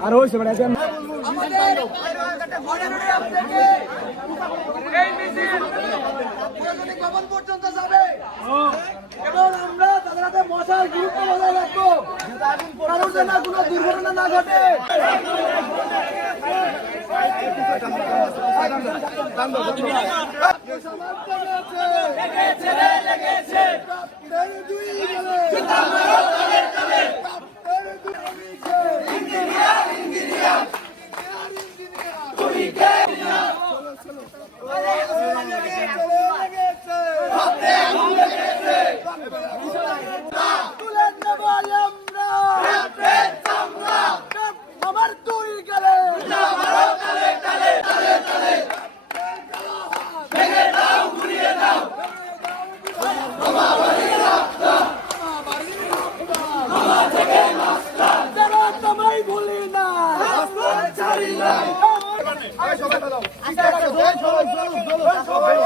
আর হয়েছে মানে পর্যন্ত যাবে এবং আমরা তাদের হাতে মশার গুরুত্ব বজায় রাখবো কারোর যেন কোনো দুর্ঘটনা না ঘটে। সবাই